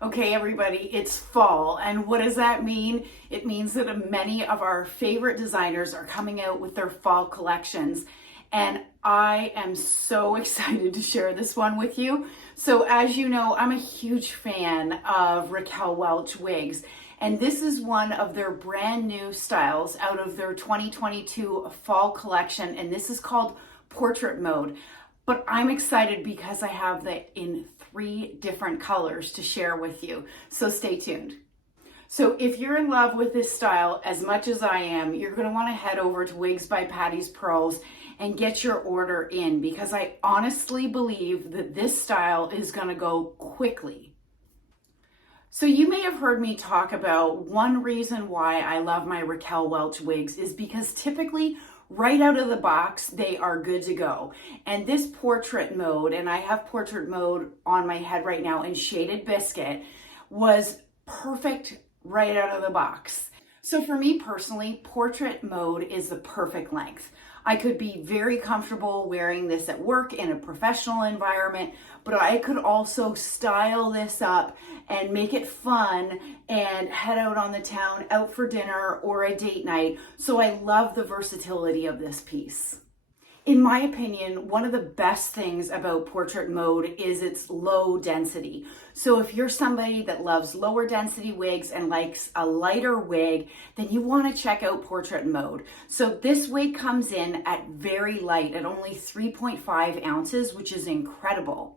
Okay, everybody, it's fall. And what does that mean? It means that many of our favorite designers are coming out with their fall collections. And I am so excited to share this one with you. So as you know, I'm a huge fan of RAQUEL Welch wigs. And this is one of their brand new styles out of their 2022 fall collection. And this is called Portrait Mode. But I'm excited because I have that in 3 different colors to share with you. So stay tuned. So if you're in love with this style as much as I am, you're going to want to head over to Wigs by Patti's Pearls and get your order in, because I honestly believe that this style is going to go quickly. So you may have heard me talk about one reason why I love my RAQUEL Welch wigs is because typically right out of the box, they are good to go. And this Portrait Mode, and I have Portrait Mode on my head right now in Shaded Biscuit, was perfect right out of the box. So for me personally, Portrait Mode is the perfect length. I could be very comfortable wearing this at work in a professional environment, but I could also style this up and make it fun and head out on the town, out for dinner or a date night. So I love the versatility of this piece. In my opinion, one of the best things about Portrait Mode is its low density. So if you're somebody that loves lower density wigs and likes a lighter wig, then you want to check out Portrait Mode. So this wig comes in at very light, at only 3.5 ounces, which is incredible.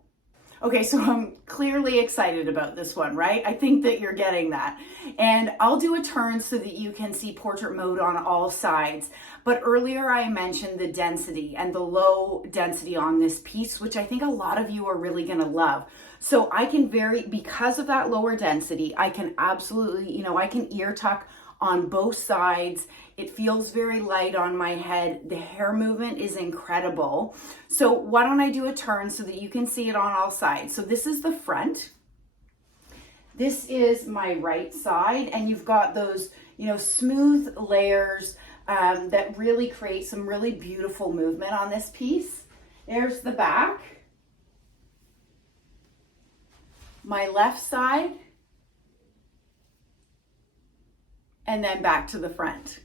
Okay, so I'm clearly excited about this one, right? I think that you're getting that. And I'll do a turn so that you can see Portrait Mode on all sides. But earlier I mentioned the density and the low density on this piece, which I think a lot of you are really gonna love. So I can because of that lower density, I can absolutely, I can ear tuck on both sides. It feels very light on my head. The hair movement is incredible. So why don't I do a turn so that you can see it on all sides. So this is the front. This is my right side, and you've got those, smooth layers that really create some really beautiful movement on this piece. There's the back. My left side. And then back to the front.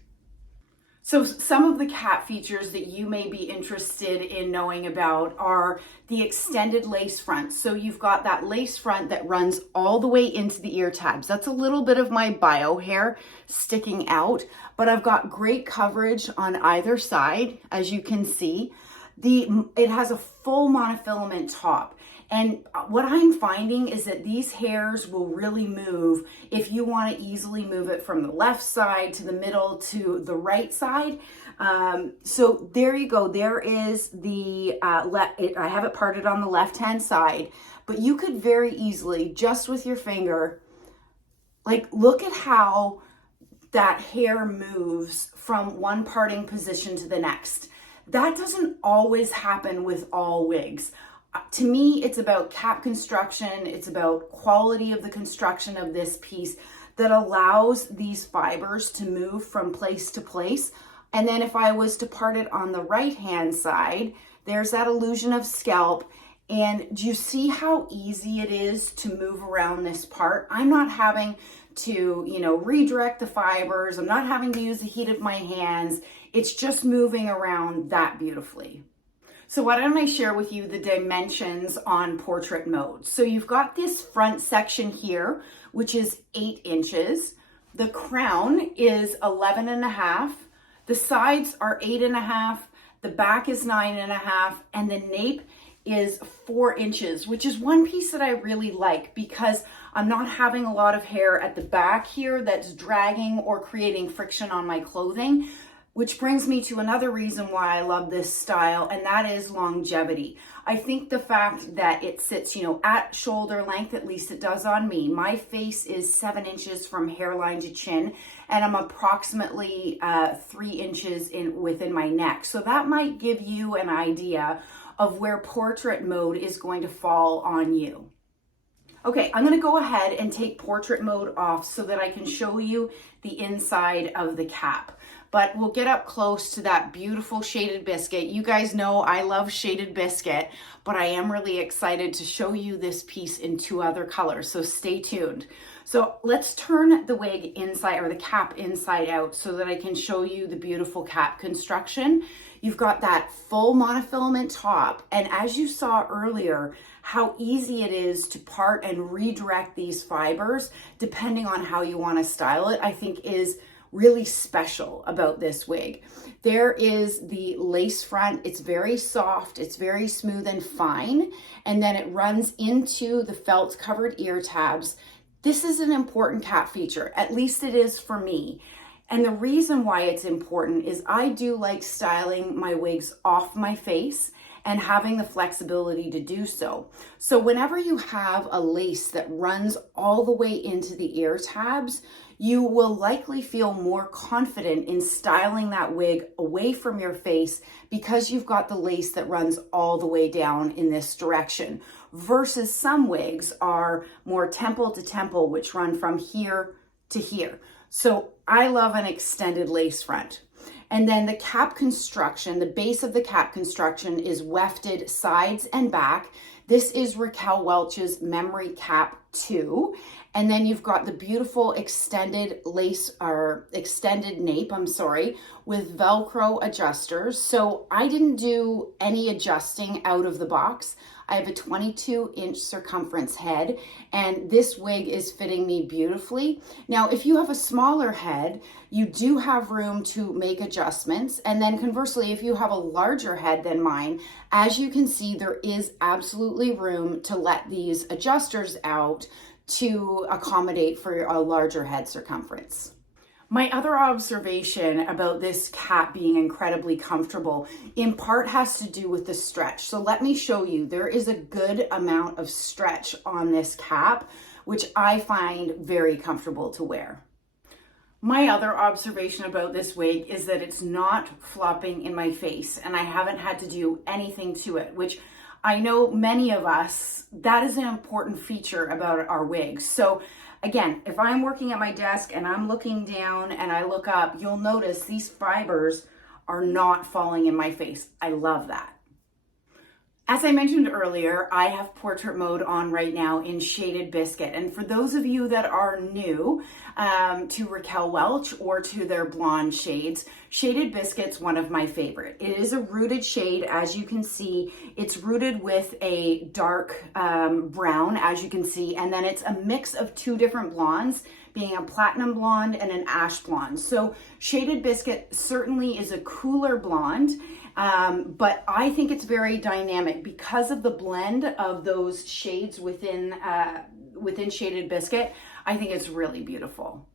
So some of the cap features that you may be interested in knowing about are the extended lace front. So you've got that lace front that runs all the way into the ear tabs. That's a little bit of my bio hair sticking out, but I've got great coverage on either side, as you can see. It has a full monofilament top. And what I'm finding is that these hairs will really move if you want to easily move it from the left side to the middle to the right side. So there you go. There is I have it parted on the left-hand side, but you could very easily, just with your finger, look at how that hair moves from one parting position to the next. That doesn't always happen with all wigs. To me, it's about cap construction. It's about quality of the construction of this piece that allows these fibers to move from place to place. And then if I was to part it on the right-hand side, there's that illusion of scalp. And do you see how easy it is to move around this part? I'm not having to, redirect the fibers. I'm not having to use the heat of my hands. It's just moving around that beautifully. So why don't I share with you the dimensions on Portrait Mode. So you've got this front section here, which is 8 inches. The crown is 11.5. The sides are 8.5. The back is 9.5. And the nape is 4 inches, which is one piece that I really like because I'm not having a lot of hair at the back here that's dragging or creating friction on my clothing. Which brings me to another reason why I love this style, and that is longevity. I think the fact that it sits, at shoulder length, at least it does on me. My face is 7 inches from hairline to chin, and I'm approximately 3 inches within my neck. So that might give you an idea of where Portrait Mode is going to fall on you. Okay, I'm gonna go ahead and take portrait mode off so that I can show you the inside of the cap. But we'll get up close to that beautiful shaded biscuit. You guys know I love shaded biscuit, but I am really excited to show you this piece in 2 other colors, so stay tuned. So let's turn the wig inside, or the cap inside out, so that I can show you the beautiful cap construction. You've got that full monofilament top, and as you saw earlier, how easy it is to part and redirect these fibers depending on how you want to style it, I think is really special about this wig. There is the lace front. It's very soft, it's very smooth and fine, and then it runs into the felt covered ear tabs. This is an important cap feature, at least it is for me. And the reason why it's important is I do like styling my wigs off my face and having the flexibility to do so. So whenever you have a lace that runs all the way into the ear tabs, you will likely feel more confident in styling that wig away from your face because you've got the lace that runs all the way down in this direction, versus some wigs are more temple to temple, which run from here to here. So I love an extended lace front. And then the cap construction, the base of the cap construction is wefted sides and back. This is RAQUEL Welch's Memory Cap 2. And then you've got the beautiful extended lace, or extended nape, with Velcro adjusters. So I didn't do any adjusting out of the box. I have a 22-inch circumference head, and this wig is fitting me beautifully. Now, if you have a smaller head, you do have room to make adjustments. And then conversely, if you have a larger head than mine, as you can see, there is absolutely room to let these adjusters out to accommodate for a larger head circumference. My other observation about this cap being incredibly comfortable in part has to do with the stretch. So let me show you. There is a good amount of stretch on this cap, which I find very comfortable to wear. My other observation about this wig is that it's not flopping in my face, and I haven't had to do anything to it, which I know many of us, that is an important feature about our wigs. So again, if I'm working at my desk and I'm looking down and I look up, you'll notice these fibers are not falling in my face. I love that. As I mentioned earlier, I have portrait mode on right now in Shaded Biscuit. And for those of you that are new to RAQUEL Welch or to their blonde shades, Shaded Biscuit's one of my favorite. It is a rooted shade, as you can see. It's rooted with a dark brown, as you can see, and then it's a mix of 2 different blondes, being a platinum blonde and an ash blonde. So Shaded Biscuit certainly is a cooler blonde, but I think it's very dynamic because of the blend of those shades within Shaded Biscuit. I think it's really beautiful.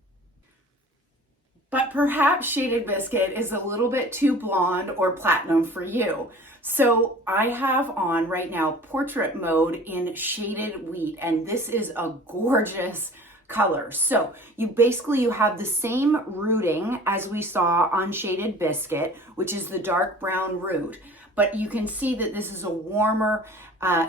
But perhaps Shaded Biscuit is a little bit too blonde or platinum for you. So I have on right now portrait mode in Shaded Wheat, and this is a gorgeous color. So you have the same rooting as we saw on Shaded Biscuit, which is the dark brown root, but you can see that this is a warmer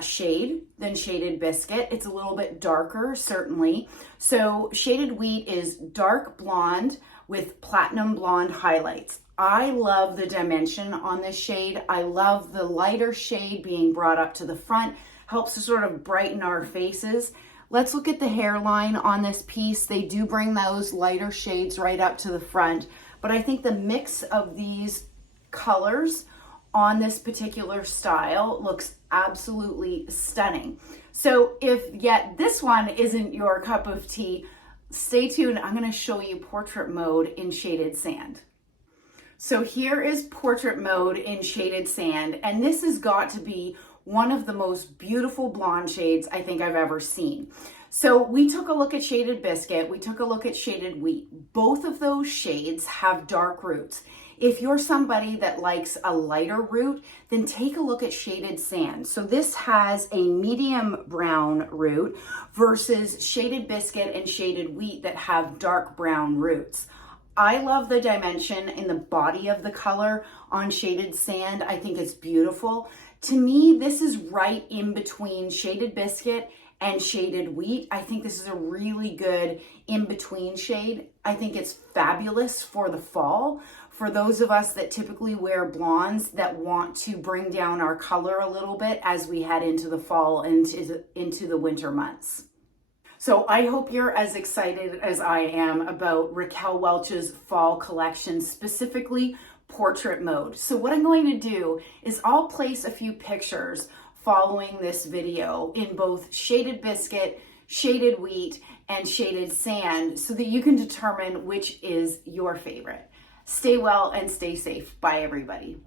shade than Shaded Biscuit. It's a little bit darker, certainly. So Shaded Wheat is dark blonde with platinum blonde highlights. I love the dimension on this shade. I love the lighter shade being brought up to the front, helps to sort of brighten our faces. Let's look at the hairline on this piece. They do bring those lighter shades right up to the front, but I think the mix of these colors on this particular style looks absolutely stunning. So if yet this one isn't your cup of tea, stay tuned. I'm going to show you portrait mode in Shaded Sand. So here is portrait mode in Shaded Sand, and this has got to be one of the most beautiful blonde shades I think I've ever seen. So we took a look at Shaded Biscuit, we took a look at Shaded Wheat. Both of those shades have dark roots. If you're somebody that likes a lighter root, then take a look at Shaded Sand. So this has a medium brown root versus Shaded Biscuit and Shaded Wheat that have dark brown roots. I love the dimension in the body of the color on Shaded Sand. I think it's beautiful. To me, this is right in between Shaded Biscuit and shaded wheat. I think this is a really good in-between shade. I think it's fabulous for the fall. For those of us that typically wear blondes that want to bring down our color a little bit as we head into the fall and into the winter months. So I hope you're as excited as I am about Raquel Welch's fall collection, specifically portrait mode. So what I'm going to do is I'll place a few pictures following this video in both shaded biscuit, shaded wheat, and shaded sand so that you can determine which is your favorite. Stay well and stay safe. Bye, everybody.